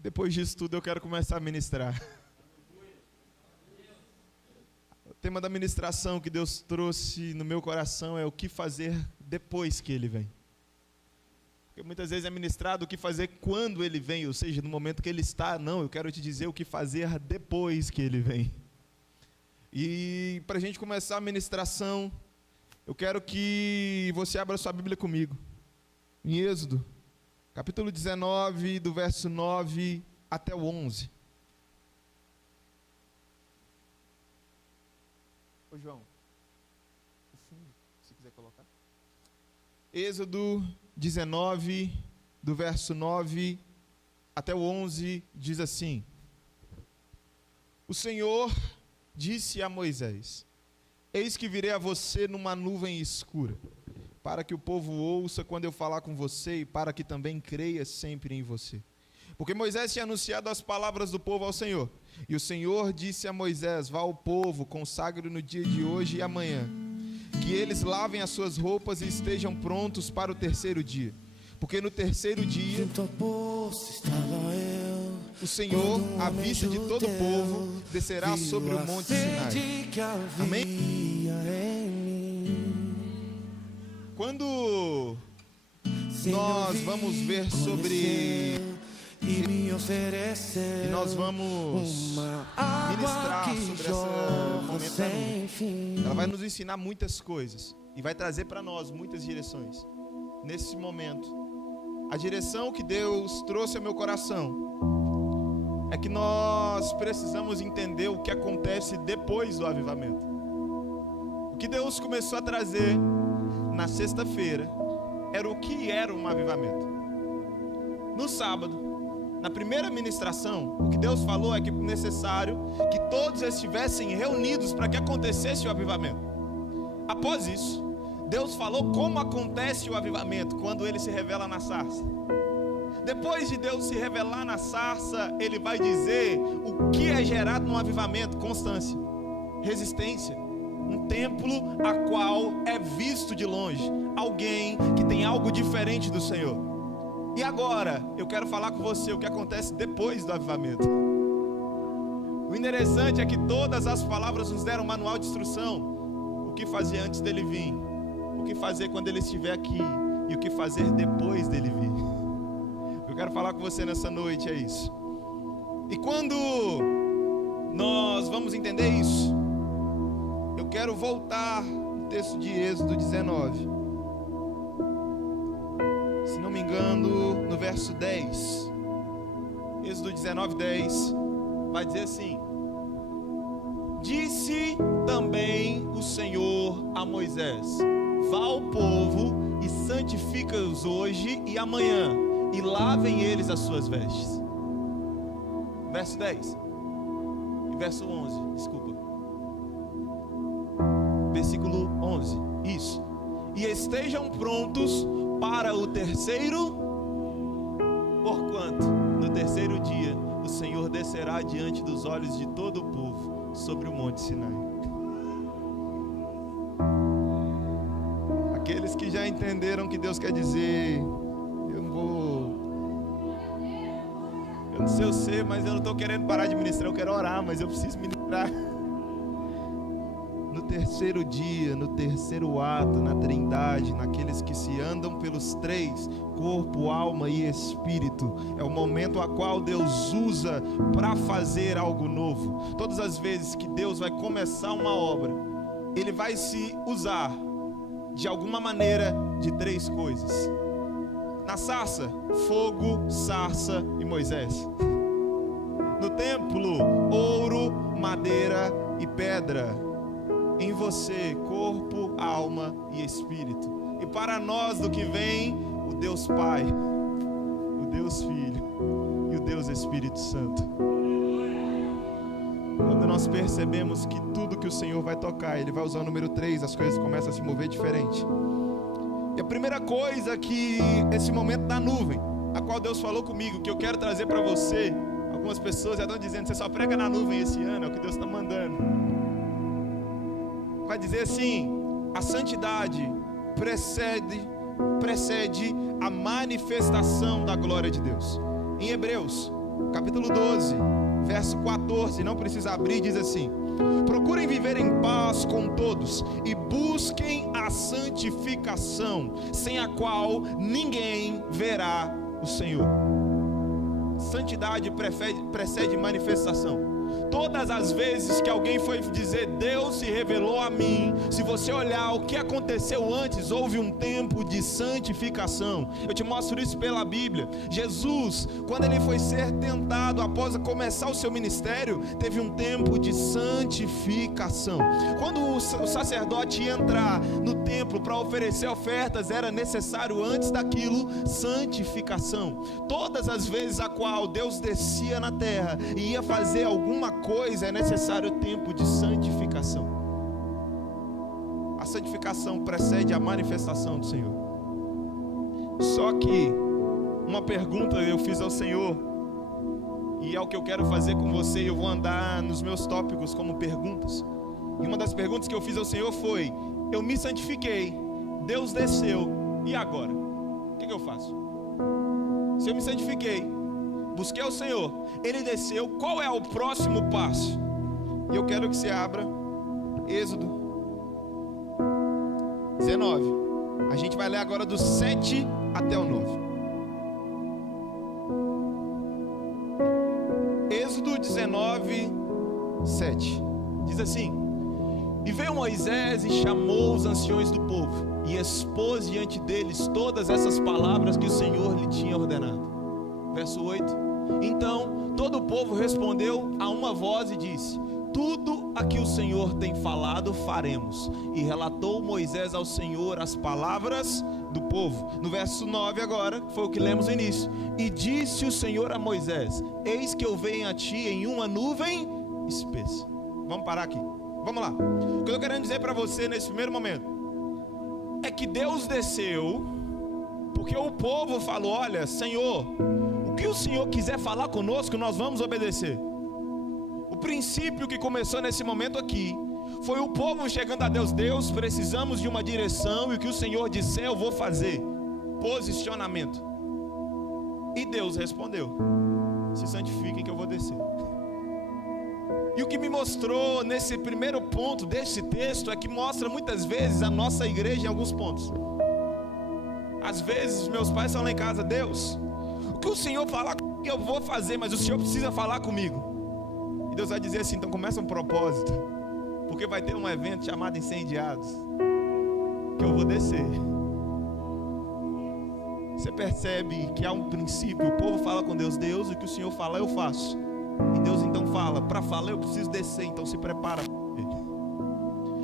Depois disso tudo eu quero começar a ministrar. O tema da ministração que Deus trouxe no meu coração é o que fazer depois que Ele vem. Porque muitas vezes é ministrado o que fazer quando Ele vem, ou seja, no momento que Ele está. Não, eu quero te dizer o que fazer depois que Ele vem. E para a gente começar a ministração, eu quero que você abra sua Bíblia comigo. Em Êxodo, capítulo 19, do verso 9 até o 11. Ô João, se quiser colocar. Êxodo 19, do verso 9 até o 11, diz assim: O Senhor disse a Moisés: Eis que virei a você numa nuvem escura, para que o povo ouça quando eu falar com você e para que também creia sempre em você. Porque Moisés tinha anunciado as palavras do povo ao Senhor. E o Senhor disse a Moisés: Vá ao povo, consagre no dia de hoje e amanhã, que eles lavem as suas roupas e estejam prontos para o terceiro dia. Porque no terceiro dia o Senhor, à vista de todo o povo, descerá sobre o monte Sinai. Amém? Quando nós vamos ver sobre e nós vamos ministrar sobre essa momento da nuvem, ela vai nos ensinar muitas coisas e vai trazer para nós muitas direções. Nesse momento, a direção que Deus trouxe ao meu coração é que nós precisamos entender o que acontece depois do avivamento. O que Deus começou a trazer na sexta-feira era o que era um avivamento. No sábado, na primeira ministração, o que Deus falou é que é necessário que todos estivessem reunidos para que acontecesse o avivamento. Após isso, Deus falou como acontece o avivamento, quando Ele se revela na sarça. Depois de Deus se revelar na sarça, Ele vai dizer o que é gerado no avivamento: constância, resistência, um templo a qual é visto de longe, alguém que tem algo diferente do Senhor. E agora, eu quero falar com você o que acontece depois do avivamento. O interessante é que todas as palavras nos deram um manual de instrução. O que fazer antes dele vir, o que fazer quando ele estiver aqui e o que fazer depois dele vir. Eu quero falar com você nessa noite, é isso. E quando nós vamos entender isso, eu quero voltar no texto de Êxodo 19. Se não me engano, no verso 10. Êxodo 19, 10. Vai dizer assim: Disse também o Senhor a Moisés: Vá ao povo e santifica-os hoje e amanhã, e lavem eles as suas vestes. Verso 10 e verso 11, desculpa. Versículo 11, isso. E estejam prontos para o terceiro, porquanto no terceiro dia o Senhor descerá diante dos olhos de todo o povo sobre o monte Sinai. Aqueles que já entenderam que Deus quer dizer: eu não sei eu sei, mas eu não estou querendo parar de ministrar, eu quero orar, mas eu preciso ministrar. No terceiro dia, no terceiro ato, na trindade, naqueles que se andam pelos três, corpo, alma e espírito, é o momento a qual Deus usa para fazer algo novo. Todas as vezes que Deus vai começar uma obra, Ele vai se usar de alguma maneira de três coisas. Na sarça, fogo, sarça e Moisés. No templo, ouro, madeira e pedra. Em você, corpo, alma e espírito. E para nós do que vem, o Deus Pai, o Deus Filho e o Deus Espírito Santo. Quando nós percebemos que tudo que o Senhor vai tocar, Ele vai usar o número 3, as coisas começam a se mover diferente. E a primeira coisa que esse momento da nuvem, a qual Deus falou comigo, que eu quero trazer para você, algumas pessoas já estão dizendo: você só prega na nuvem esse ano, é o que Deus está mandando. Vai dizer assim: a santidade precede a manifestação da glória de Deus. Em Hebreus, capítulo 12, verso 14, não precisa abrir, diz assim: procurem viver em paz com todos e busquem a santificação, sem a qual ninguém verá o Senhor. Santidade precede manifestação. Todas as vezes que alguém foi dizer Deus se revelou a mim, se você olhar o que aconteceu antes, houve um tempo de santificação. Eu te mostro isso pela Bíblia. Jesus, quando ele foi ser tentado após começar o seu ministério, teve um tempo de santificação. Quando o sacerdote ia entrar no templo para oferecer ofertas, era necessário antes daquilo santificação. Todas as vezes a qual Deus descia na terra e ia fazer alguma coisa, é necessário tempo de santificação. A santificação precede a manifestação do Senhor. Só que uma pergunta eu fiz ao Senhor, e é o que eu quero fazer com você. Eu vou andar nos meus tópicos como perguntas. E uma das perguntas que eu fiz ao Senhor foi: eu me santifiquei, Deus desceu, e agora? O que eu faço? Se eu me santifiquei, busquei o Senhor, Ele desceu, qual é o próximo passo? E eu quero que você abra Êxodo 19. A gente vai ler agora do 7 até o 9. Êxodo 19, 7. Diz assim: e veio Moisés e chamou os anciões do povo e expôs diante deles todas essas palavras que o Senhor lhe tinha ordenado. Verso 8: então todo o povo respondeu a uma voz e disse: tudo a que o Senhor tem falado faremos. E relatou Moisés ao Senhor as palavras do povo. No verso 9 agora, que foi o que lemos no início: e disse o Senhor a Moisés: eis que eu venho a ti em uma nuvem espessa. Vamos parar aqui, vamos lá. O que eu quero dizer para você nesse primeiro momento é que Deus desceu porque o povo falou: olha, Senhor, o que o Senhor quiser falar conosco, nós vamos obedecer. O princípio que começou nesse momento aqui foi o povo chegando a Deus: Deus, precisamos de uma direção, e o que o Senhor disser eu vou fazer. Posicionamento. E Deus respondeu: se santifiquem que eu vou descer. E o que me mostrou nesse primeiro ponto desse texto é que mostra muitas vezes a nossa igreja em alguns pontos. Às vezes meus pais falam lá em casa: Deus, o que o Senhor falar eu vou fazer, mas o Senhor precisa falar comigo. E Deus vai dizer assim: então começa um propósito, porque vai ter um evento chamado Incendiados, que eu vou descer. Você percebe que há um princípio. O povo fala com Deus: Deus, o que o Senhor fala eu faço. E Deus então fala: para falar eu preciso descer, então se prepara.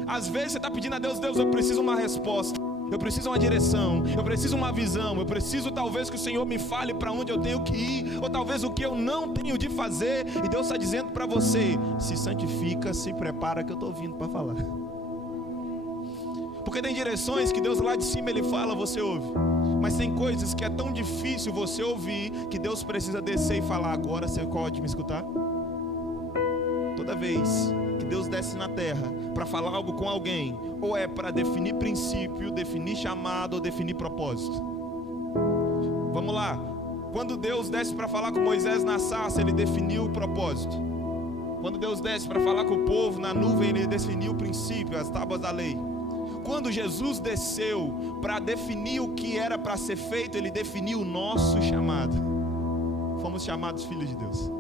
Às vezes você está pedindo a Deus: Deus, eu preciso uma resposta, eu preciso uma direção, eu preciso uma visão, eu preciso talvez que o Senhor me fale para onde eu tenho que ir, ou talvez o que eu não tenho de fazer. E Deus está dizendo para você: se santifica, se prepara que eu estou vindo para falar. Porque tem direções que Deus lá de cima Ele fala, você ouve. Mas tem coisas que é tão difícil você ouvir, que Deus precisa descer e falar: agora você pode me escutar? Toda vez que Deus desce na terra para falar algo com alguém, ou é para definir princípio, definir chamado ou definir propósito. Vamos lá. Quando Deus desce para falar com Moisés na sarça, Ele definiu o propósito. Quando Deus desce para falar com o povo na nuvem, Ele definiu o princípio, as tábuas da lei. Quando Jesus desceu para definir o que era para ser feito, Ele definiu o nosso chamado. Fomos chamados filhos de Deus.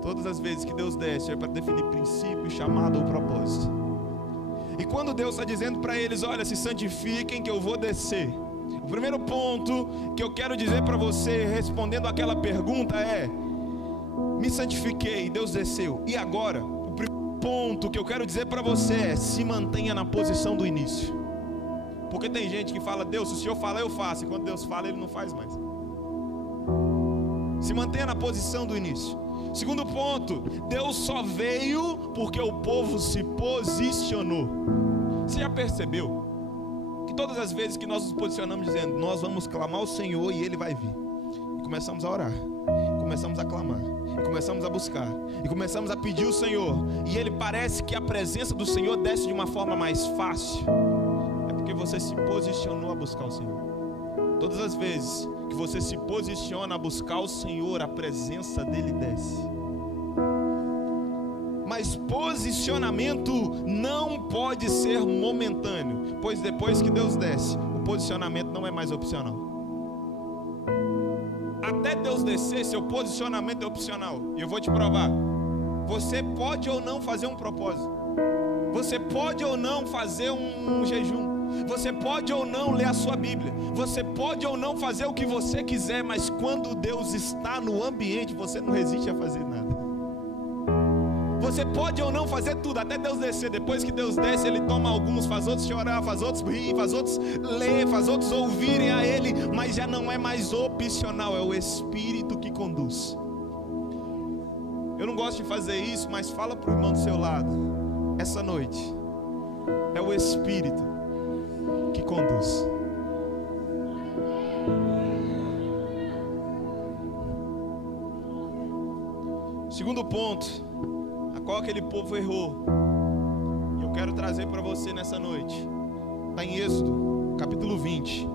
Todas as vezes que Deus desce é para definir princípio, chamado ou propósito. E quando Deus está dizendo para eles: olha, se santifiquem que eu vou descer. O primeiro ponto que eu quero dizer para você, respondendo aquela pergunta, é: me santifiquei, Deus desceu. E agora? O primeiro ponto que eu quero dizer para você é: se mantenha na posição do início. Porque tem gente que fala: Deus, se o Senhor falar eu faço, e quando Deus fala Ele não faz mais. Se mantenha na posição do início. Segundo ponto, Deus só veio porque o povo se posicionou. Você já percebeu que todas as vezes que nós nos posicionamos dizendo: nós vamos clamar ao Senhor e Ele vai vir, e começamos a orar, e começamos a clamar, e começamos a buscar, e começamos a pedir o Senhor, e Ele parece que a presença do Senhor desce de uma forma mais fácil, é porque você se posicionou a buscar o Senhor. Todas as vezes que você se posiciona a buscar o Senhor, a presença dele desce. Mas posicionamento não pode ser momentâneo, pois depois que Deus desce, o posicionamento não é mais opcional. Até Deus descer, seu posicionamento é opcional. E eu vou te provar. Você pode ou não fazer um propósito. Você pode ou não fazer um jejum. Você pode ou não ler a sua Bíblia. Você pode ou não fazer o que você quiser. Mas quando Deus está no ambiente, você não resiste a fazer nada. Você pode ou não fazer tudo, até Deus descer. Depois que Deus desce, Ele toma alguns, faz outros chorar, faz outros rir, faz outros ler, faz outros ouvirem a Ele. Mas já não é mais opcional, é o Espírito que conduz. Eu não gosto de fazer isso, mas fala para o irmão do seu lado. Essa noite é o Espírito que conduz. Segundo ponto, a qual aquele povo errou, e eu quero trazer para você nessa noite. Está em Êxodo, capítulo 20,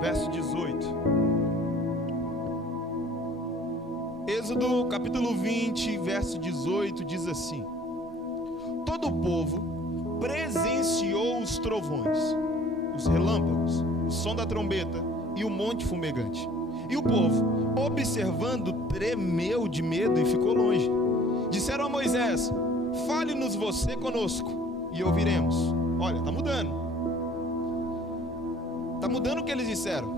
verso 18. Êxodo, capítulo 20, verso 18, diz assim: todo o povo presenciou os trovões, os relâmpagos, o som da trombeta e o monte fumegante. E o povo, observando, tremeu de medo e ficou longe. Disseram a Moisés: fale-nos você conosco e ouviremos. Olha, está mudando. Está mudando o que eles disseram.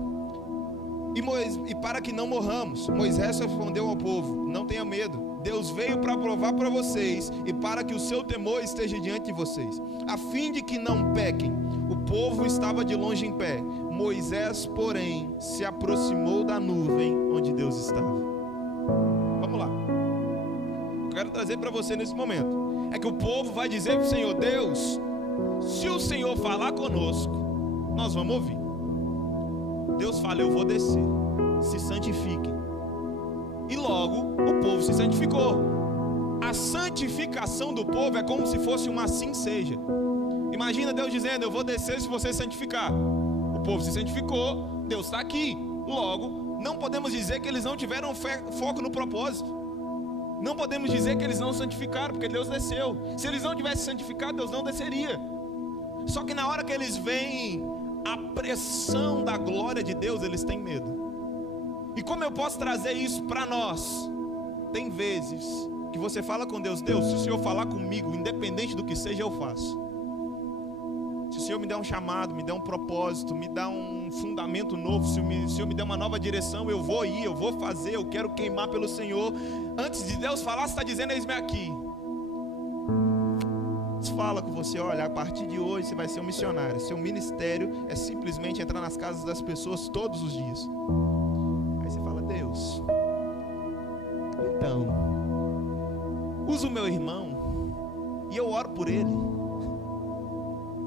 E para que não morramos, Moisés respondeu ao povo: não tenha medo, Deus veio para provar para vocês e para que o seu temor esteja diante de vocês, a fim de que não pequem. O povo estava de longe em pé. Moisés, porém, se aproximou da nuvem onde Deus estava. Vamos lá. Eu quero trazer para você nesse momento é que o povo vai dizer para o Senhor: Deus, se o Senhor falar conosco, nós vamos ouvir. Deus fala: eu vou descer, se santifiquem. E logo o povo se santificou. A santificação do povo é como se fosse uma assim seja. Imagina Deus dizendo: eu vou descer se você santificar. O povo se santificou, Deus está aqui. Logo, não podemos dizer que eles não tiveram foco no propósito. Não podemos dizer que eles não santificaram, porque Deus desceu. Se eles não tivessem santificado, Deus não desceria. Só que na hora que eles veem a pressão da glória de Deus, eles têm medo. E como eu posso trazer isso para nós? Tem vezes que você fala com Deus: Deus, se o Senhor falar comigo, independente do que seja, eu faço. Se o Senhor me der um chamado, me der um propósito, me dá um fundamento novo, se o Senhor me der uma nova direção, eu vou ir, eu vou fazer, eu quero queimar pelo Senhor. Antes de Deus falar, você está dizendo: eis-me aqui. Deus fala com você: olha, a partir de hoje você vai ser um missionário. Seu ministério é simplesmente entrar nas casas das pessoas todos os dias. Aí você fala: Deus, então, usa o meu irmão e eu oro por ele.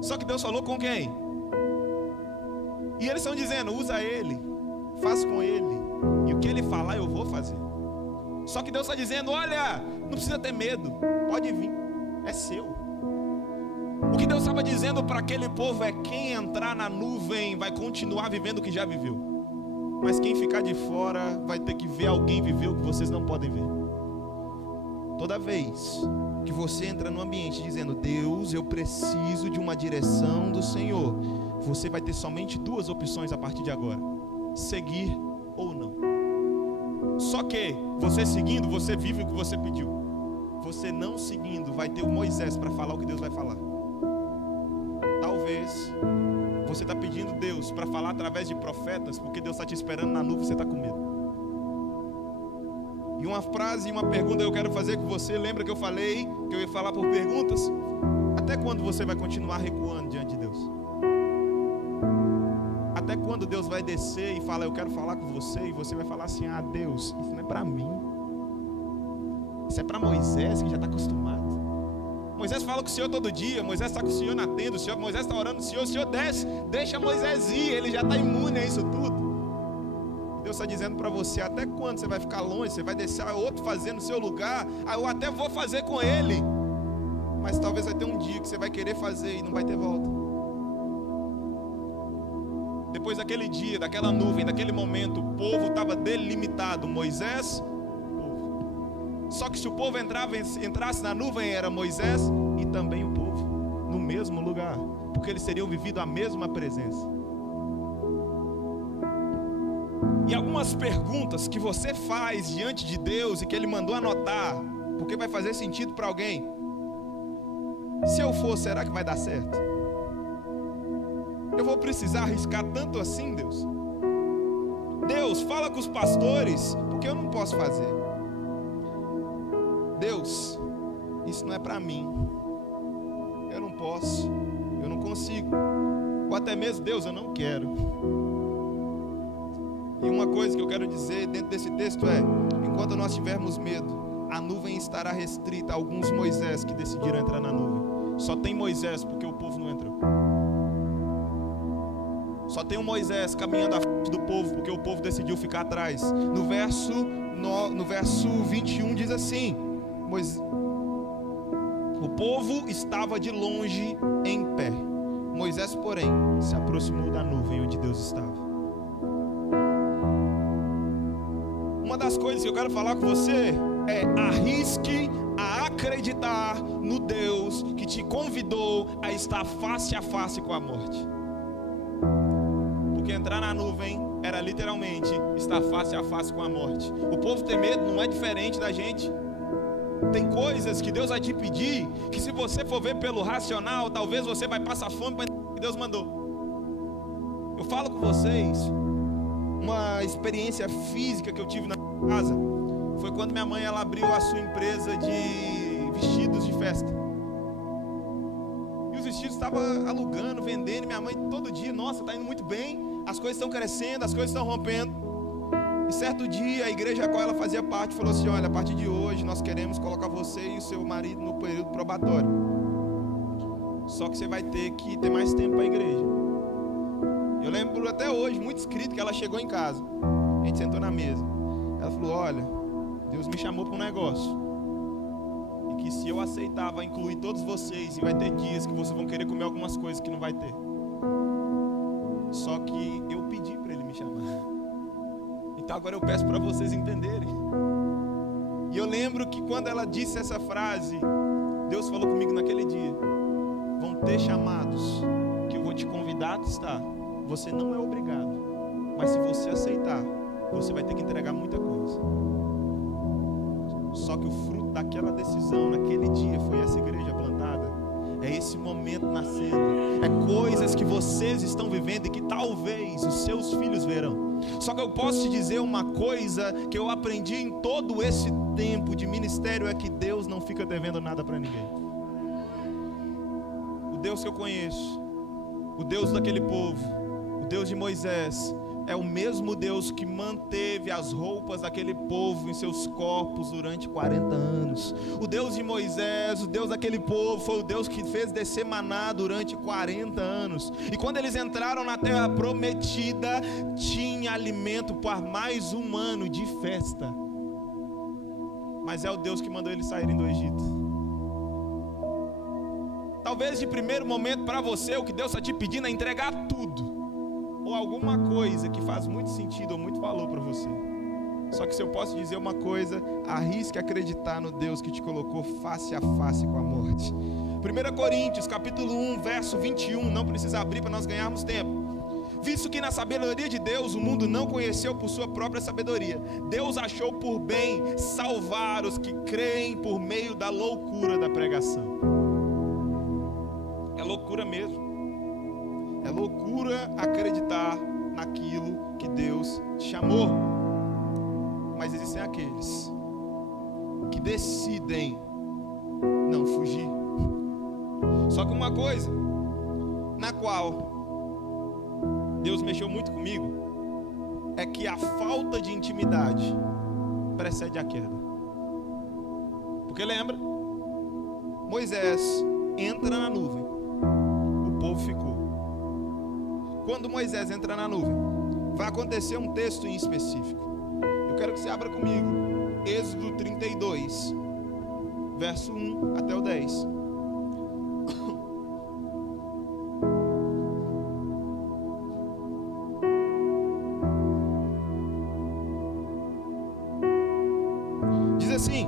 Só que Deus falou com quem? E eles estão dizendo: usa ele, faz com ele, e o que ele falar eu vou fazer. Só que Deus está dizendo: olha, não precisa ter medo, pode vir, é seu. O que Deus estava dizendo para aquele povo é: quem entrar na nuvem vai continuar vivendo o que já viveu, mas quem ficar de fora vai ter que ver alguém viver o que vocês não podem ver. Toda vez que você entra no ambiente dizendo: Deus, eu preciso de uma direção do Senhor, você vai ter somente duas opções a partir de agora: seguir ou não. Só que você seguindo, você vive o que você pediu. Você não seguindo, vai ter o Moisés para falar o que Deus vai falar. Talvez você está pedindo Deus para falar através de profetas, porque Deus está te esperando na nuvem e você está com medo. E uma frase e uma pergunta eu quero fazer com você. Lembra que eu falei que eu ia falar por perguntas? Até quando você vai continuar recuando diante de Deus? Até quando Deus vai descer e falar: eu quero falar com você, e você vai falar assim: ah, Deus, isso não é para mim, isso é para Moisés, que já está acostumado. Moisés fala com o Senhor todo dia, Moisés está com o Senhor na tenda, Moisés está orando com o Senhor desce, deixa Moisés ir, ele já está imune a isso tudo. Deus está dizendo para você: até quando você vai ficar longe? Você vai deixar outro fazer no seu lugar? Ah, eu até vou fazer com ele, mas talvez vai ter um dia que você vai querer fazer e não vai ter volta. depois daquele dia, daquela nuvem, daquele momento, o povo estava delimitado, Moisés, povo. Só que se o povo entrasse na nuvem, era Moisés e também o povo, no mesmo lugar, porque eles teriam vivido a mesma presença. E algumas perguntas que você faz diante de Deus e que Ele mandou anotar, porque vai fazer sentido para alguém. Se eu for, será que vai dar certo? Eu vou precisar arriscar tanto assim, Deus? Deus, fala com os pastores, porque eu não posso fazer. Deus, isso não é para mim. Eu não posso, eu não consigo. Ou até mesmo, Deus, eu não quero. E uma coisa que eu quero dizer dentro desse texto é: enquanto nós tivermos medo, a nuvem estará restrita a alguns Moisés que decidiram entrar na nuvem. Só tem Moisés porque o povo não entrou. Só tem um Moisés caminhando à frente do povo porque o povo decidiu ficar atrás. No verso 21 diz assim: o povo estava de longe em pé. Moisés, porém, se aproximou da nuvem onde Deus estava. Uma das coisas que eu quero falar com você é: arrisque a acreditar no Deus que te convidou a estar face a face com a morte. Porque entrar na nuvem era literalmente estar face a face com a morte. O povo ter medo não é diferente da gente. Tem coisas que Deus vai te pedir que, se você for ver pelo racional, talvez você vai passar fome para que Deus mandou. Eu falo com vocês uma experiência física que eu tive na casa. Foi quando minha mãe ela abriu a sua empresa de vestidos de festa. E os vestidos estavam alugando, vendendo. Minha mãe todo dia: nossa, está indo muito bem, as coisas estão crescendo, as coisas estão rompendo. E certo dia a igreja a qual ela fazia parte falou assim: olha, a partir de hoje nós queremos colocar você e o seu marido no período probatório. Só que você vai ter que ter mais tempo para a igreja. Eu lembro até hoje, muito escrito, que ela chegou em casa. A gente sentou na mesa. Ela falou: olha, Deus me chamou para um negócio, e que se eu aceitar, vai incluir todos vocês, e vai ter dias que vocês vão querer comer algumas coisas que não vai ter. Só que eu pedi para Ele me chamar. Então agora eu peço para vocês entenderem. E eu lembro que quando ela disse essa frase, Deus falou comigo naquele dia: vão ter chamados que eu vou te convidar a estar. Você não é obrigado, mas se você aceitar, você vai ter que entregar muita coisa. Só que o fruto daquela decisão, naquele dia, foi essa igreja plantada. É esse momento nascendo. É coisas que vocês estão vivendo e que talvez os seus filhos verão. Só que eu posso te dizer uma coisa que eu aprendi em todo esse tempo de ministério: é que Deus não fica devendo nada para ninguém. O Deus que eu conheço, o Deus daquele povo, o Deus de Moisés, é o mesmo Deus que manteve as roupas daquele povo em seus corpos durante 40 anos. O Deus de Moisés, o Deus daquele povo, foi o Deus que fez descer maná durante 40 anos. E quando eles entraram na terra prometida, tinha alimento por mais um ano de festa. Mas é o Deus que mandou eles saírem do Egito. Talvez de primeiro momento para você, o que Deus está te pedindo é entregar tudo, ou alguma coisa que faz muito sentido ou muito valor para você. Só que se eu posso dizer uma coisa: arrisque acreditar no Deus que te colocou face a face com a morte. 1 Coríntios capítulo 1, verso 21, não precisa abrir para nós ganharmos tempo. Visto que na sabedoria de Deus o mundo não conheceu por sua própria sabedoria, Deus achou por bem salvar os que creem por meio da loucura da pregação. É loucura mesmo. É loucura acreditar naquilo que Deus te chamou. Mas existem aqueles que decidem não fugir. Só que uma coisa na qual Deus mexeu muito comigo é que a falta de intimidade precede a queda. Porque lembra? Moisés entra na nuvem, o povo ficou. Quando Moisés entra na nuvem, vai acontecer um texto em específico. Eu quero que você abra comigo Êxodo 32, verso 1 até o 10. assim: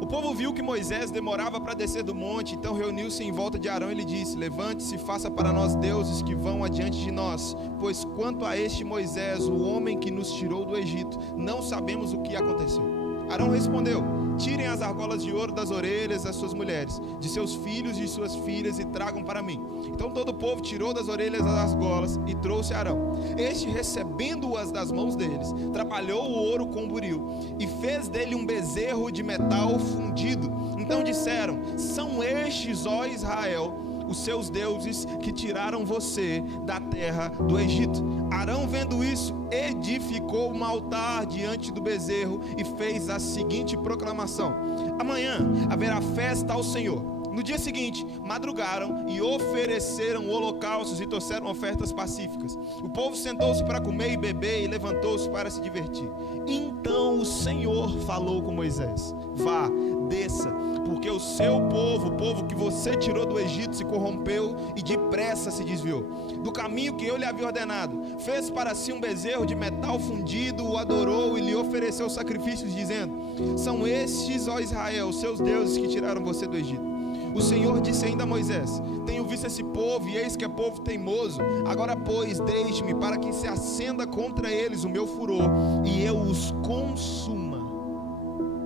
o povo viu que Moisés demorava para descer do monte, então reuniu-se em volta de Arão e lhe disse: levante-se e faça para nós deuses que vão adiante de nós, pois quanto a este Moisés, o homem que nos tirou do Egito, não sabemos o que aconteceu. Arão respondeu: tirem as argolas de ouro das orelhas das suas mulheres, de seus filhos e de suas filhas, e tragam para mim. Então todo o povo tirou das orelhas as argolas e trouxe a Arão. Este, recebendo-as das mãos deles, trabalhou o ouro com buril e fez dele um bezerro de metal fundido. Então disseram: são estes, ó Israel, os seus deuses que tiraram você da terra do Egito. Arão, vendo isso, edificou um altar diante do bezerro e fez a seguinte proclamação: amanhã haverá festa ao Senhor. No dia seguinte, madrugaram e ofereceram holocaustos e trouxeram ofertas pacíficas. O povo sentou-se para comer e beber e levantou-se para se divertir. Então o Senhor falou com Moisés: vá, desça, porque o seu povo, o povo que você tirou do Egito, se corrompeu e depressa se desviou do caminho que eu lhe havia ordenado. Fez para si um bezerro de metal fundido, o adorou e lhe ofereceu sacrifícios, dizendo: são estes, ó Israel, seus deuses que tiraram você do Egito. O Senhor disse ainda a Moisés: tenho visto esse povo, e eis que é povo teimoso. Agora, pois, deixe-me para que se acenda contra eles o meu furor, e eu os consuma,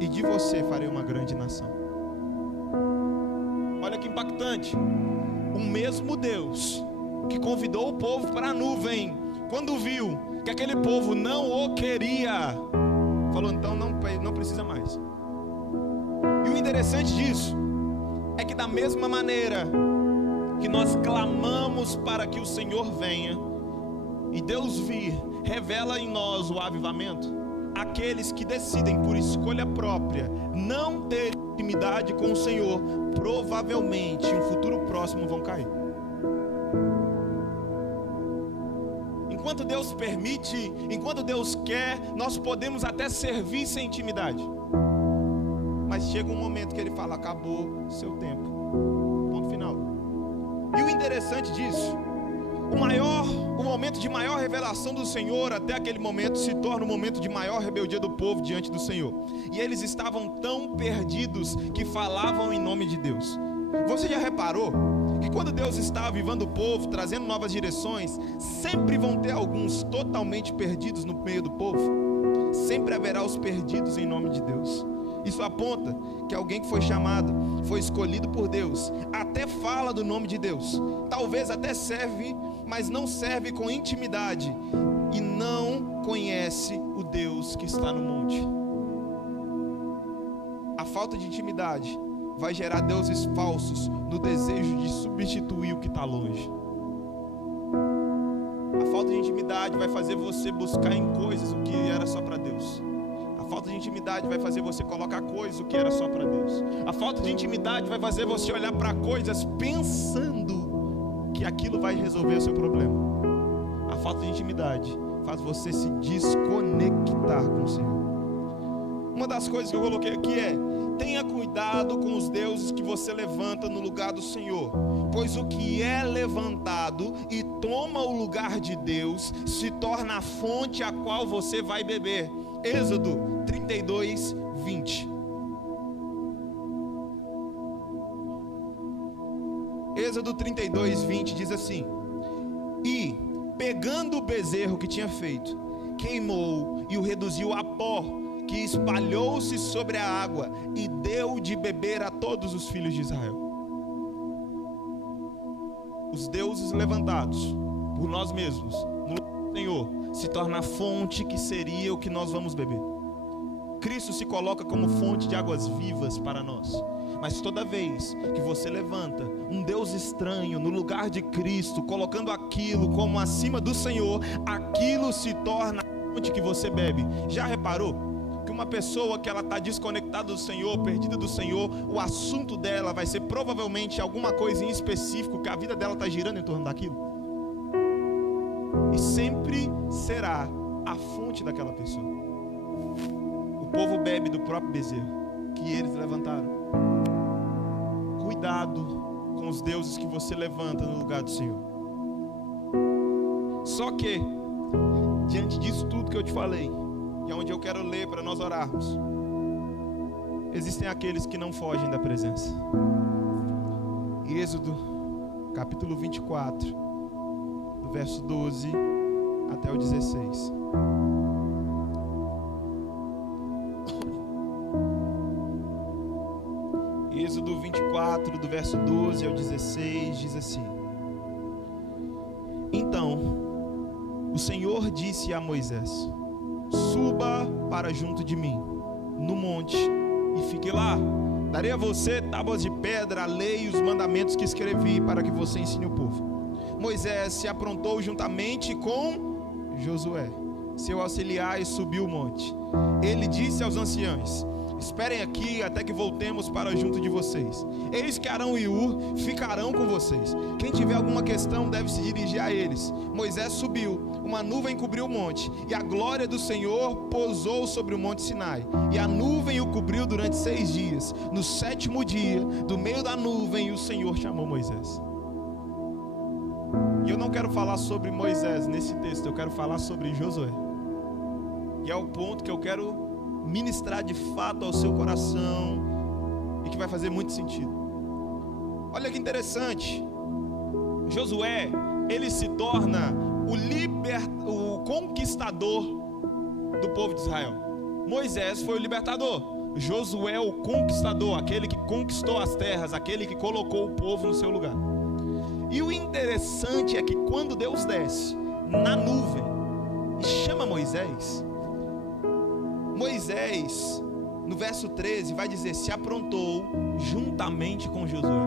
e de você farei uma grande nação. Olha que impactante. O mesmo Deus que convidou o povo para a nuvem, quando viu que aquele povo não o queria, falou: então não precisa mais. E o interessante disso é que, da mesma maneira que nós clamamos para que o Senhor venha e Deus vir, revela em nós o avivamento, aqueles que decidem por escolha própria não ter intimidade com o Senhor, provavelmente em um futuro próximo vão cair. Enquanto Deus permite, enquanto Deus quer, nós podemos até servir sem intimidade. Mas chega um momento que Ele fala: acabou seu tempo, ponto final. E o interessante disso, o momento de maior revelação do Senhor até aquele momento se torna o momento de maior rebeldia do povo diante do Senhor. E eles estavam tão perdidos que falavam em nome de Deus. Você já reparou que quando Deus está avivando o povo, trazendo novas direções, sempre vão ter alguns totalmente perdidos no meio do povo? Sempre haverá os perdidos em nome de Deus. Isso aponta que alguém que foi chamado, foi escolhido por Deus, até fala do nome de Deus, talvez até serve, mas não serve com intimidade, e não conhece o Deus que está no monte. A falta de intimidade vai gerar deuses falsos no desejo de substituir o que está longe. A falta de intimidade vai fazer você buscar em coisas o que era só para Deus. A falta de intimidade vai fazer você colocar coisas o que era só para Deus. A falta de intimidade vai fazer você olhar para coisas pensando que aquilo vai resolver o seu problema. A falta de intimidade faz você se desconectar com o Senhor. Uma das coisas que eu coloquei aqui é: tenha cuidado com os deuses que você levanta no lugar do Senhor, pois o que é levantado e toma o lugar de Deus se torna a fonte a qual você vai beber. Êxodo 32, 20. Êxodo 32, 20 diz assim: e, pegando o bezerro que tinha feito, queimou e o reduziu a pó, que espalhou-se sobre a água, e deu de beber a todos os filhos de Israel. Os deuses levantados por nós mesmos no lugar do Senhor se torna a fonte que seria o que nós vamos beber. Cristo se coloca como fonte de águas vivas para nós. Mas toda vez que você levanta um Deus estranho no lugar de Cristo, colocando aquilo como acima do Senhor, aquilo se torna a fonte que você bebe. Já reparou que uma pessoa que ela está desconectada do Senhor, perdida do Senhor, o assunto dela vai ser provavelmente alguma coisa em específico, que a vida dela está girando em torno daquilo? E sempre será a fonte daquela pessoa. O povo bebe do próprio bezerro que eles levantaram. Cuidado com os deuses que você levanta no lugar do Senhor. Só que, diante disso tudo que eu te falei, e é onde eu quero ler para nós orarmos. Existem aqueles que não fogem da presença. Êxodo, capítulo 24, do verso 12 até o 16. Êxodo 24, do verso 12 ao 16, diz assim: Então, o Senhor disse a Moisés: Suba para junto de mim, no monte, e fique lá. Darei a você tábuas de pedra, a lei e os mandamentos que escrevi, para que você ensine o povo. Moisés se aprontou juntamente com Josué, seu auxiliar, e subiu o monte. Ele disse aos anciãos: Esperem aqui até que voltemos para junto de vocês. Eis que Arão e Hur ficarão com vocês. Quem tiver alguma questão deve se dirigir a eles. Moisés subiu, uma nuvem cobriu o monte, e a glória do Senhor pousou sobre o monte Sinai. E a nuvem o cobriu durante 6 dias. No 7º dia, do meio da nuvem, o Senhor chamou Moisés. E eu não quero falar sobre Moisés nesse texto, eu quero falar sobre Josué. E é o ponto que eu quero ministrar de fato ao seu coração e que vai fazer muito sentido. Olha que interessante. Josué, ele se torna o conquistador do povo de Israel. Moisés foi o libertador. Josué, o conquistador, aquele que conquistou as terras, aquele que colocou o povo no seu lugar. E o interessante é que quando Deus desce na nuvem e chama Moisés, no verso 13, vai dizer: se aprontou juntamente com Josué.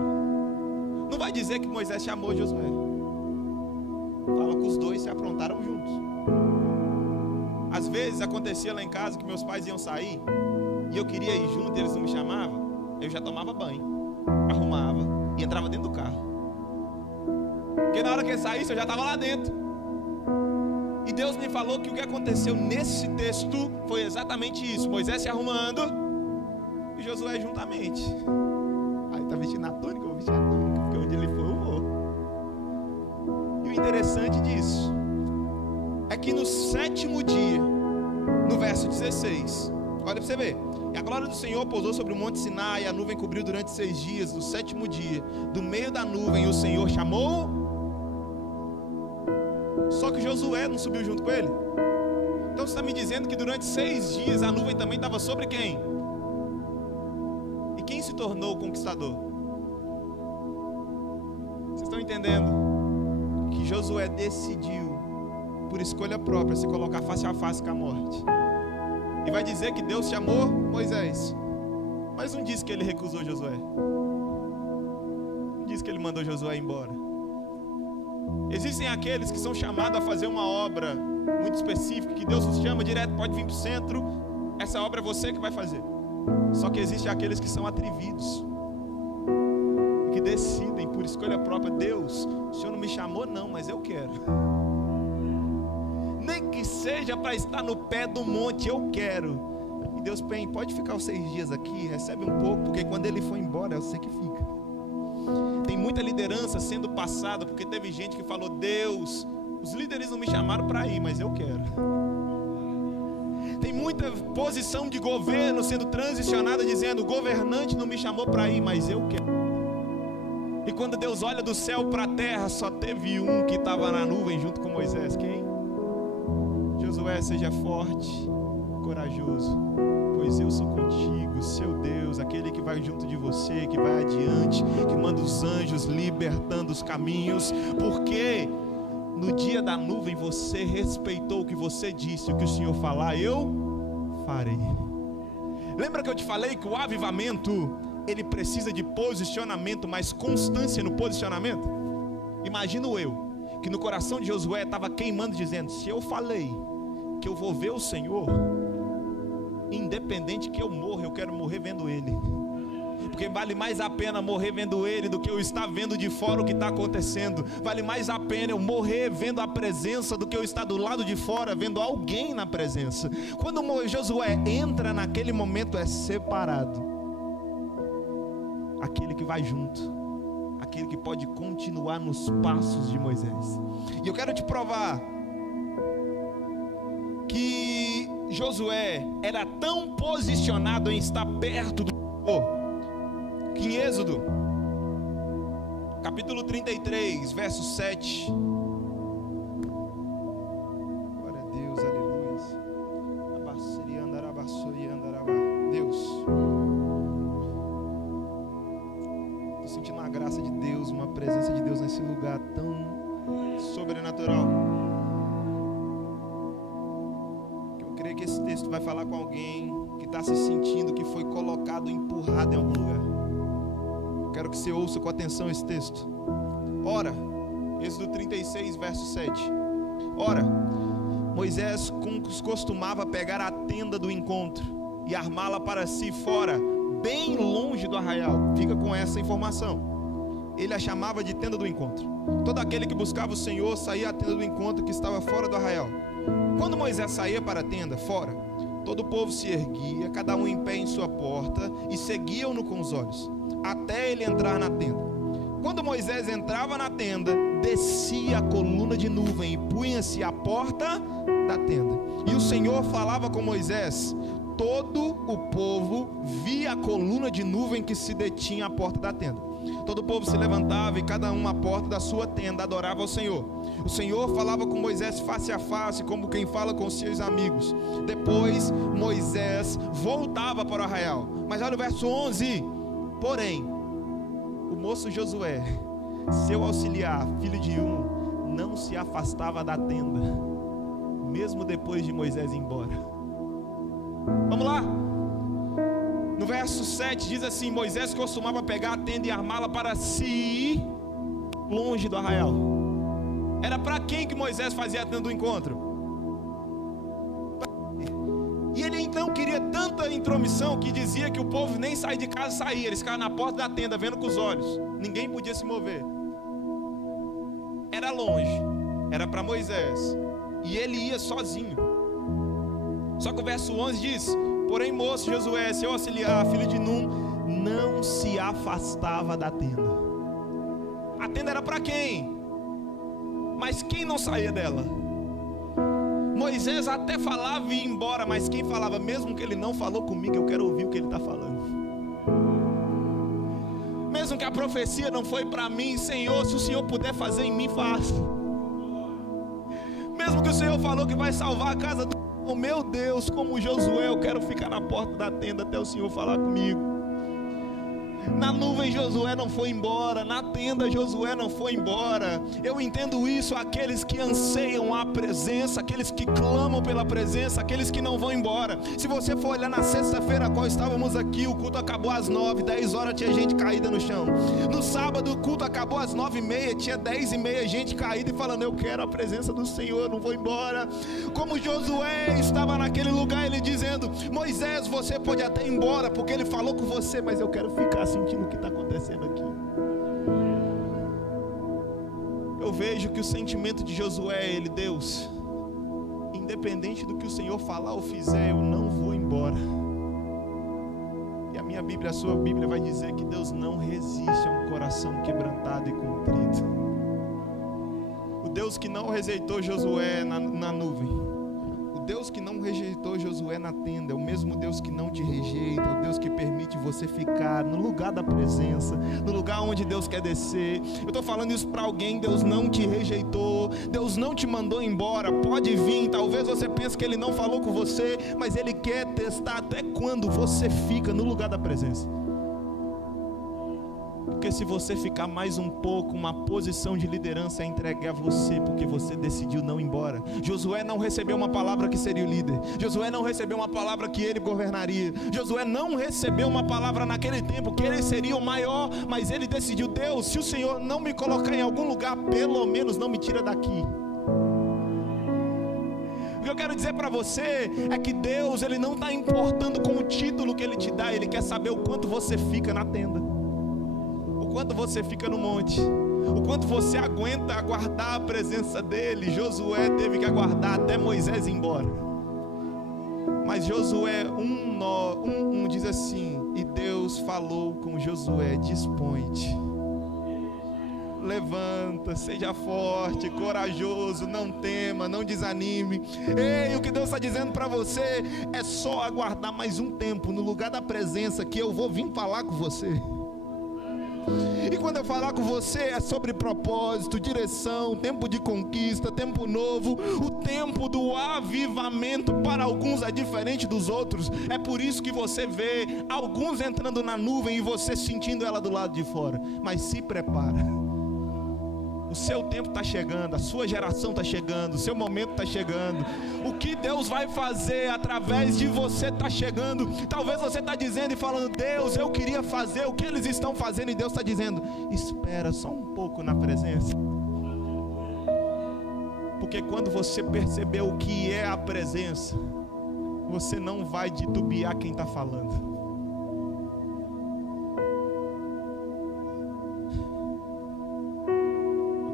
Não vai dizer que Moisés chamou Josué. Fala que os dois se aprontaram juntos. Às vezes acontecia lá em casa que meus pais iam sair e eu queria ir junto e eles não me chamavam. Eu já tomava banho, arrumava e entrava dentro do carro. Porque na hora que ele saísse eu já estava lá dentro. E Deus me falou que o que aconteceu nesse texto foi exatamente isso: Moisés se arrumando e Josué juntamente. Aí tá vestindo a tônica, eu vou vestir a tônica, porque onde ele for eu vou. E o interessante disso é que no 7º dia, no verso 16, olha para você ver: e a glória do Senhor pousou sobre o monte Sinai, e a nuvem cobriu durante 6 dias. No 7º dia, do meio da nuvem, o Senhor chamou. Só que Josué não subiu junto com ele. Então você está me dizendo que durante 6 dias a nuvem também estava sobre quem? E quem se tornou o conquistador? Vocês estão entendendo? Que Josué decidiu, por escolha própria, se colocar face a face com a morte. E vai dizer que Deus chamou Moisés, mas não diz que ele recusou Josué. Não diz que ele mandou Josué embora. Existem aqueles que são chamados a fazer uma obra muito específica, que Deus os chama direto, pode vir para o centro, essa obra é você que vai fazer. Só que existem aqueles que são atrevidos, que decidem por escolha própria: Deus, o Senhor não me chamou não, mas eu quero. Nem que seja para estar no pé do monte, eu quero. E Deus, bem, pode ficar os 6 dias aqui, recebe um pouco, porque quando ele for embora é você que fica. Tem muita liderança sendo passada, porque teve gente que falou: Deus, os líderes não me chamaram para ir, mas eu quero. Tem muita posição de governo sendo transicionada, dizendo: o governante não me chamou para ir, mas eu quero. E quando Deus olha do céu para a terra, só teve um que estava na nuvem junto com Moisés. Quem? Josué, seja forte, corajoso, pois eu sou contigo, seu Deus, aquele que vai junto de você, que vai adiante, que manda os anjos libertando os caminhos. Porque no dia da nuvem você respeitou o que você disse, o que o Senhor falar, eu farei. Lembra que eu te falei que o avivamento, ele precisa de posicionamento, mas constância no posicionamento? Imagino eu, que no coração de Josué estava queimando, dizendo: se eu falei que eu vou ver o Senhor, independente que eu morra, eu quero morrer vendo Ele. Porque vale mais a pena morrer vendo Ele do que eu estar vendo de fora o que está acontecendo. Vale mais a pena eu morrer vendo a presença do que eu estar do lado de fora vendo alguém na presença. Quando Josué entra naquele momento, é separado aquele que vai junto, aquele que pode continuar nos passos de Moisés. E eu quero te provar que Josué era tão posicionado em estar perto do Senhor, que em Êxodo, capítulo 33, verso 7. Glória a Deus, aleluia. Deus, estou sentindo uma graça de Deus, uma presença de Deus nesse lugar tão sobrenatural. Eu creio que esse texto vai falar com alguém que está se sentindo que foi colocado, empurrado em algum lugar. Eu quero que você ouça com atenção esse texto. Ora, Êxodo 36, verso 7. Ora, Moisés costumava pegar a tenda do encontro e armá-la para si fora, bem longe do arraial. Fica com essa informação. Ele a chamava de tenda do encontro. Todo aquele que buscava o Senhor saía à tenda do encontro que estava fora do arraial. Quando Moisés saía para a tenda fora, todo o povo se erguia, cada um em pé em sua porta, e seguiam-no com os olhos, até ele entrar na tenda. Quando Moisés entrava na tenda, descia a coluna de nuvem e punha-se à porta da tenda. E o Senhor falava com Moisés. Todo o povo via a coluna de nuvem que se detinha à porta da tenda. Todo o povo se levantava e cada um à porta da sua tenda adorava ao Senhor. O Senhor falava com Moisés face a face, como quem fala com seus amigos. Depois Moisés voltava para o arraial. Mas olha o verso 11. Porém, o moço Josué, seu auxiliar, filho de Um, não se afastava da tenda, mesmo depois de Moisés ir embora. Vamos lá. No verso 7 diz assim: Moisés costumava pegar a tenda e armá-la para si, longe do arraial. Era para quem que Moisés fazia a tenda do encontro? E ele então queria tanta intromissão que dizia que o povo nem sair de casa saía. Eles ficavam na porta da tenda vendo com os olhos. Ninguém podia se mover. Era longe. Era para Moisés. E ele ia sozinho. Só que o verso 11 diz: porém moço Josué, seu auxiliar, filho de Num, não se afastava da tenda. A tenda era para quem? Mas quem não saía dela? Moisés até falava e ia embora, mas quem falava, mesmo que ele não falou comigo, eu quero ouvir o que ele está falando. Mesmo que a profecia não foi para mim, Senhor, se o Senhor puder fazer em mim, faça. Mesmo que o Senhor falou que vai salvar a casa do... Oh, meu Deus, como Josué, eu quero ficar na porta da tenda até o Senhor falar comigo. Na nuvem Josué não foi embora, na tenda Josué não foi embora. Eu entendo isso, aqueles que anseiam a presença, aqueles que clamam pela presença, aqueles que não vão embora. Se você for olhar na sexta-feira, qual estávamos aqui, o culto acabou às 9, 10 horas tinha gente caída no chão. No sábado o culto acabou às 9h30, tinha 10h30 gente caída e falando: eu quero a presença do Senhor, eu não vou embora. Como Josué estava naquele lugar, ele dizendo: Moisés, você pode até ir embora, porque ele falou com você, mas eu quero ficar sentindo o que está acontecendo aqui. Eu vejo que o sentimento de Josué, ele: Deus, independente do que o Senhor falar ou fizer, eu não vou embora. E a minha Bíblia, a sua Bíblia vai dizer que Deus não resiste a um coração quebrantado e contrito. O Deus que não rejeitou Josué na nuvem, o Deus que não rejeitou Josué na tenda, é o mesmo Deus que não te rejeita, é o Deus que permite você ficar no lugar da presença, no lugar onde Deus quer descer. Eu estou falando isso para alguém: Deus não te rejeitou, Deus não te mandou embora, pode vir. Talvez você pense que Ele não falou com você, mas Ele quer testar até quando você fica no lugar da presença. Porque se você ficar mais um pouco, uma posição de liderança é entregue a você, porque você decidiu não ir embora. Josué não recebeu uma palavra que seria o líder. Josué não recebeu uma palavra que ele governaria. Josué não recebeu uma palavra naquele tempo que ele seria o maior, mas ele decidiu: Deus, se o Senhor não me colocar em algum lugar, pelo menos não me tira daqui. O que eu quero dizer para você é que Deus, Ele não está importando com o título que Ele te dá. Ele quer saber o quanto você fica na tenda, o quanto você fica no monte, o quanto você aguenta aguardar a presença dEle. Josué teve que aguardar até Moisés ir embora. Mas Josué 1:1 diz assim: e Deus falou com Josué: dispõe-te. levanta, seja forte, corajoso, não tema, não desanime. Ei, o que Deus está dizendo para você é só aguardar mais um tempo no lugar da presença, que eu vou vir falar com você. E quando eu falar com você é sobre propósito, direção, tempo de conquista, tempo novo. O tempo do avivamento para alguns é diferente dos outros. É por isso que você vê alguns entrando na nuvem e você sentindo ela do lado de fora. Mas se prepara. O seu tempo está chegando, a sua geração está chegando, o seu momento está chegando. O que Deus vai fazer através de você está chegando. Talvez você está dizendo e falando: Deus, eu queria fazer o que eles estão fazendo. E Deus está dizendo: espera só um pouco na presença. Porque quando você perceber o que é a presença, você não vai titubear quem está falando.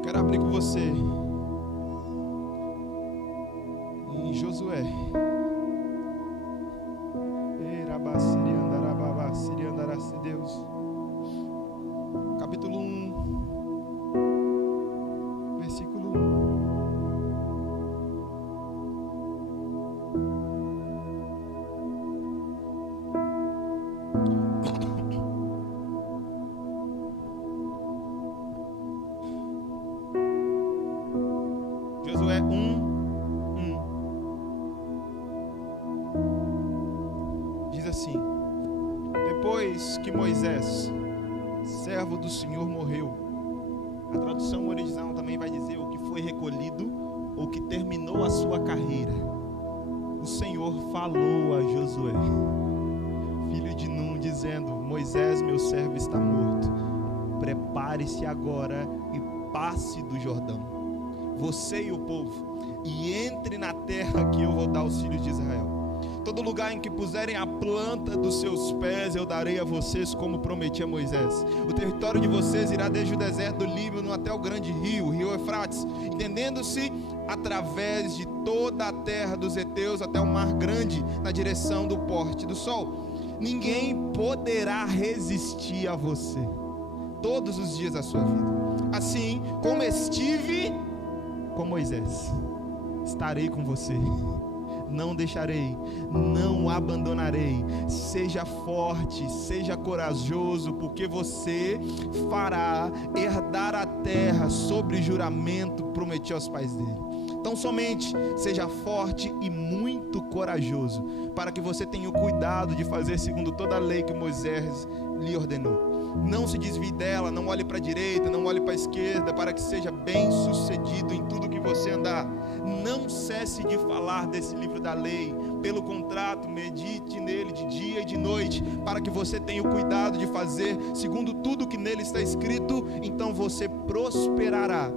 Quero abrir com você em Josué, Deus, capítulo 1, versículo 1. Josué 1:1 diz assim: depois que Moisés, servo do Senhor, morreu. A tradução original também vai dizer o que foi recolhido ou que terminou a sua carreira. O Senhor falou a Josué, filho de Nun, dizendo: Moisés, meu servo, está morto. Prepare-se agora e passe do Jordão, você e o povo, e entre na terra que eu vou dar aos filhos de Israel. Todo lugar em que puserem a planta dos seus pés eu darei a vocês, como prometi a Moisés. O território de vocês irá desde o deserto do Líbano até o grande rio, o rio Eufrates, entendendo-se através de toda a terra dos heteus até o mar grande, na direção do porte do sol. Ninguém poderá resistir a você todos os dias da sua vida. Assim como estive com Moisés, estarei com você. Não deixarei, não abandonarei. Seja forte, seja corajoso, porque você fará herdar a terra sobre juramento que prometi aos pais dele. Então somente seja forte e muito corajoso, para que você tenha o cuidado de fazer segundo toda a lei que Moisés lhe ordenou. Não se desvie dela, não olhe para a direita, não olhe para a esquerda, para que seja bem sucedido em tudo que você andar. Não cesse de falar desse livro da lei. Pelo contrário, medite nele de dia e de noite, para que você tenha o cuidado de fazer segundo tudo que nele está escrito. Então você prosperará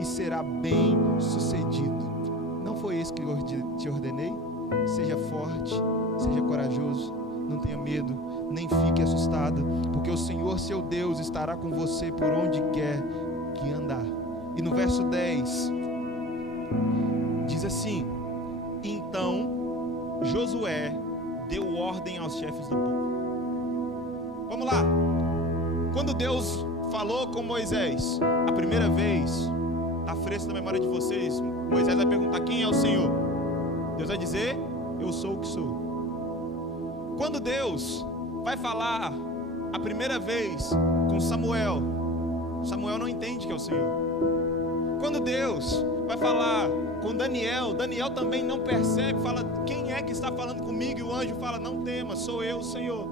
e será bem sucedido. Não foi isso que eu te ordenei? Seja forte, seja corajoso, não tenha medo, nem fique assustado, porque o Senhor seu Deus estará com você por onde quer que andar. E no verso 10 diz assim: então Josué deu ordem aos chefes do povo. Vamos lá. Quando Deus falou com Moisés a primeira vez, está fresco na memória de vocês, Moisés vai perguntar: quem é o Senhor? Deus vai dizer: eu sou o que sou. Quando Deus vai falar a primeira vez com Samuel, Samuel não entende que é o Senhor. Quando Deus vai falar com Daniel, Daniel também não percebe, fala: quem é que está falando comigo? E o anjo fala: não tema, sou eu, Senhor.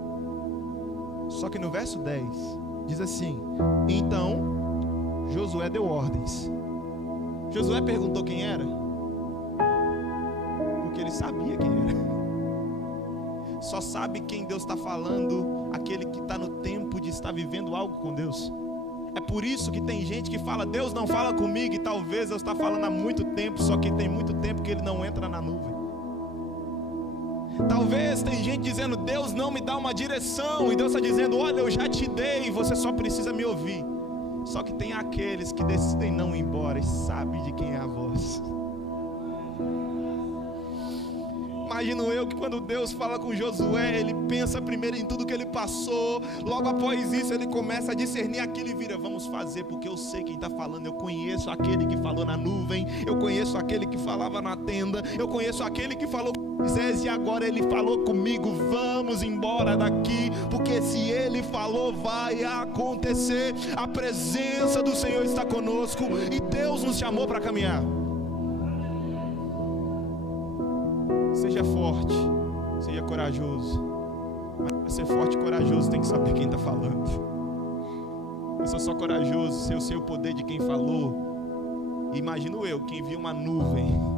Só que no verso 10 diz assim: então Josué deu ordens. Josué perguntou quem era, porque ele sabia quem era. Só sabe quem Deus está falando aquele que está no tempo de estar vivendo algo com Deus. É por isso que tem gente que fala: Deus não fala comigo, e talvez Deus está falando há muito tempo, só que tem muito tempo que ele não entra na nuvem. Talvez tem gente dizendo: Deus não me dá uma direção, e Deus está dizendo: olha, eu já te dei, você só precisa me ouvir. Só que tem aqueles que decidem não ir embora e sabem de quem é a voz. Imagino eu que quando Deus fala com Josué, ele pensa primeiro em tudo que ele passou. Logo após isso ele começa a discernir aquilo e vira: vamos fazer, porque eu sei quem está falando. Eu conheço aquele que falou na nuvem, eu conheço aquele que falava na tenda, eu conheço aquele que falou com Moisés, e agora ele falou comigo. Vamos embora daqui, porque se ele falou, vai acontecer. A presença do Senhor está conosco e Deus nos chamou para caminhar. Seja forte, seja corajoso. Mas para ser forte e corajoso tem que saber quem está falando. Eu sou só corajoso se eu sei o poder de quem falou. Imagino eu, quem viu uma nuvem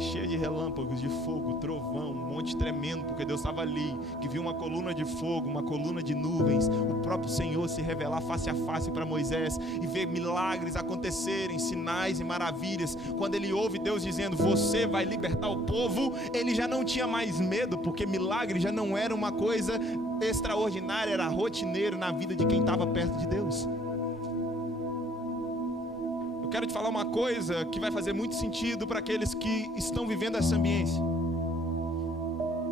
cheia de relâmpagos, de fogo, trovão, um monte tremendo, porque Deus estava ali, que viu uma coluna de fogo, uma coluna de nuvens, o próprio Senhor se revelar face a face para Moisés, e ver milagres acontecerem, sinais e maravilhas. Quando ele ouve Deus dizendo: você vai libertar o povo, ele já não tinha mais medo, porque milagre já não era uma coisa extraordinária, era rotineiro na vida de quem estava perto de Deus. Quero te falar uma coisa que vai fazer muito sentido para aqueles que estão vivendo essa ambiência.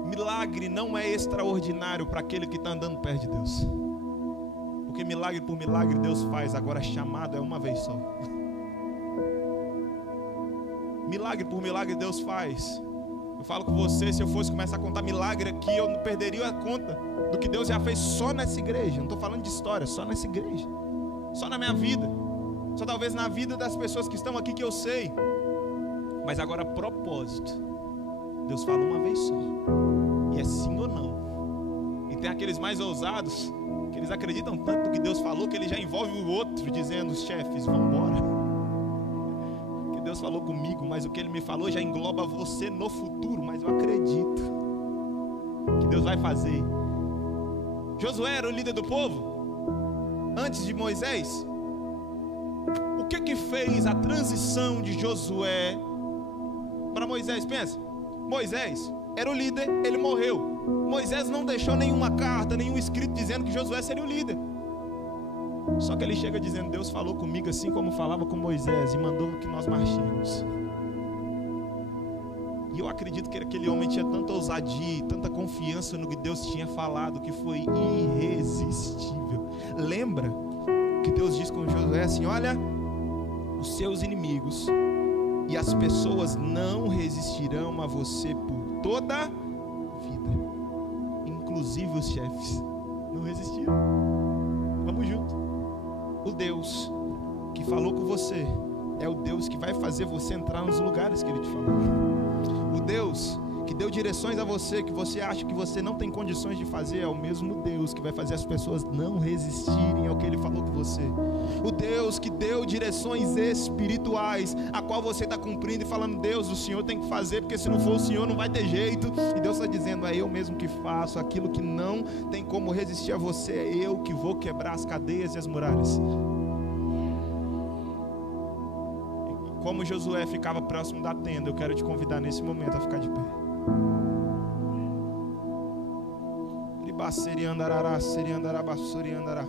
Milagre não é extraordinário para aquele que está andando perto de Deus, porque milagre por milagre Deus faz. Agora chamado é uma vez só. Milagre por milagre Deus faz. Eu falo com você, se eu fosse começar a contar milagre aqui, eu não perderia a conta do que Deus já fez só nessa igreja. Não estou falando de história, só nessa igreja, só na minha vida, só talvez na vida das pessoas que estão aqui que eu sei. Mas agora, propósito, Deus fala uma vez só, e é sim ou não. E tem aqueles mais ousados, que eles acreditam tanto no que Deus falou, que ele já envolve o outro, dizendo: chefes, vão embora, que Deus falou comigo, mas o que ele me falou já engloba você no futuro. Mas eu acredito que Deus vai fazer. Josué era o líder do povo antes de Moisés. O que fez a transição de Josué para Moisés? Pensa, Moisés era o líder, ele morreu. Moisés não deixou nenhuma carta, nenhum escrito dizendo que Josué seria o líder. Só que ele chega dizendo: Deus falou comigo assim como falava com Moisés, e mandou que nós marchemos. E eu acredito que aquele homem tinha tanta ousadia e tanta confiança no que Deus tinha falado, que foi irresistível. Lembra que Deus diz com Josué assim: olha, os seus inimigos e as pessoas não resistirão a você por toda a vida. Inclusive os chefes não resistiram. Vamos junto. O Deus que falou com você é o Deus que vai fazer você entrar nos lugares que Ele te falou. O Deus que deu direções a você, que você acha que você não tem condições de fazer, é o mesmo Deus que vai fazer as pessoas não resistirem ao que Ele falou com você. O Deus que deu direções espirituais, a qual você está cumprindo e falando: Deus, o Senhor tem que fazer, porque se não for o Senhor não vai ter jeito. E Deus está dizendo: é eu mesmo que faço aquilo que não tem como resistir a você, é eu que vou quebrar as cadeias e as muralhas. Como Josué ficava próximo da tenda, eu quero te convidar nesse momento a ficar de pé. Libaceri andará, seri andará, bassuri andará.